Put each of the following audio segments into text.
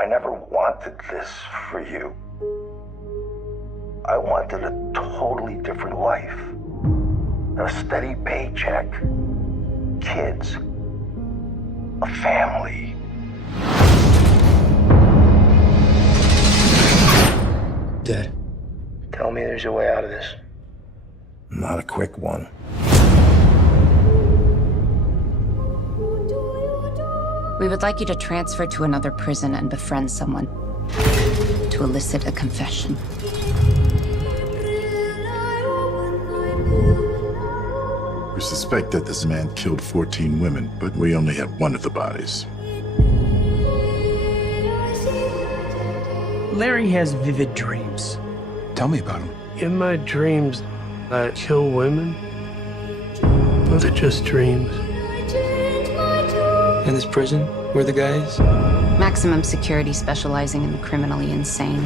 I never wanted this for you. I wanted a totally different life. A steady paycheck, kids, a family. Dad, tell me there's a way out of this. Not a quick one. We would like you to transfer to another prison and befriend someone to elicit a confession. We suspect that this man killed 14 women, but we only have one of the bodies. Larry has vivid dreams. Tell me about him. In my dreams, I kill women. Those are just dreams. In this prison, where the guys? Maximum security specializing in the criminally insane.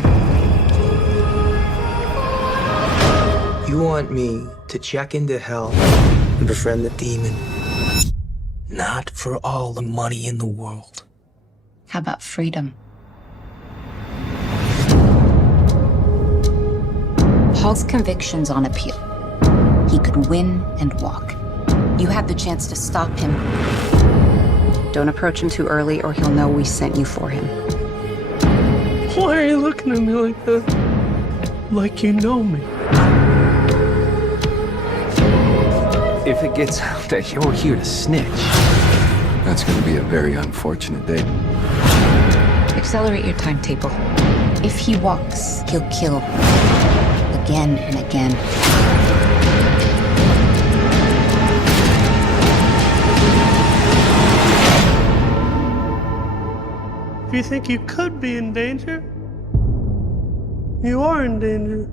You want me to check into hell and befriend the demon? Not for all the money in the world. How about freedom? Paul's conviction's on appeal. He could win and walk. You had the chance to stop him. Don't approach him too early or he'll know we sent you for him. Why are you looking at me like that? Like you know me. If it gets out that you're here to snitch, that's going to be a very unfortunate day. Accelerate your timetable. If he walks, he'll kill. Again and again. If you think you could be in danger, you are in danger.